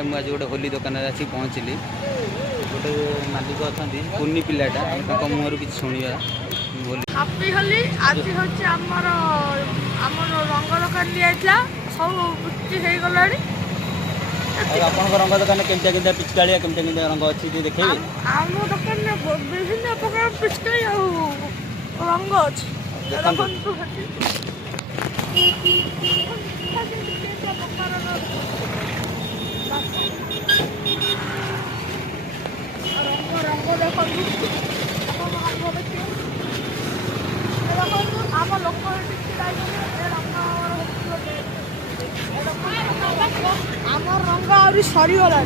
आज गोटे होली दुकान आसी पहुँचली गोटे मालिक अच्छा कुनी पिलाटा मुहर कि शुणा हैप्पी होली आज हूँ आमर रंग दुकान दिया सब बिक्री हो गला आप रंग दुकान केमती केमती पिचकाड़ी केमती केमती रंग अच्छी देखे आम दुकान विभिन्न प्रकार पिचकारी रंग अच्छी आम लोक आम रंग आहरी सरीगला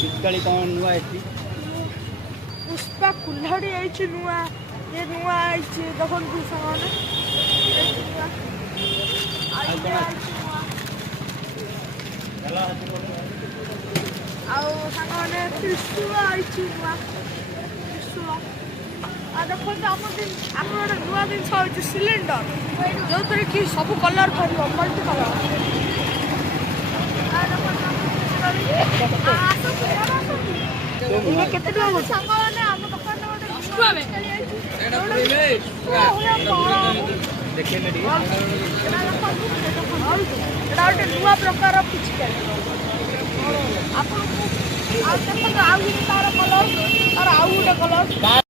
पिचकाड़ी कौन नुआ पुष्पा कुल्हाड़ी आई नुआ ये नुआ आई देखो सामने आने त्रिशूल आई नुआ त्रिशूल देखो आम गोटे नुआ जिन सिलिंडर जो थे कि सब कलर भर मल्टी कलर केते सामने आम दुकान गोटे नुआ प्रकार पिचकारी आप तार कलर तार आउ गोटे कलर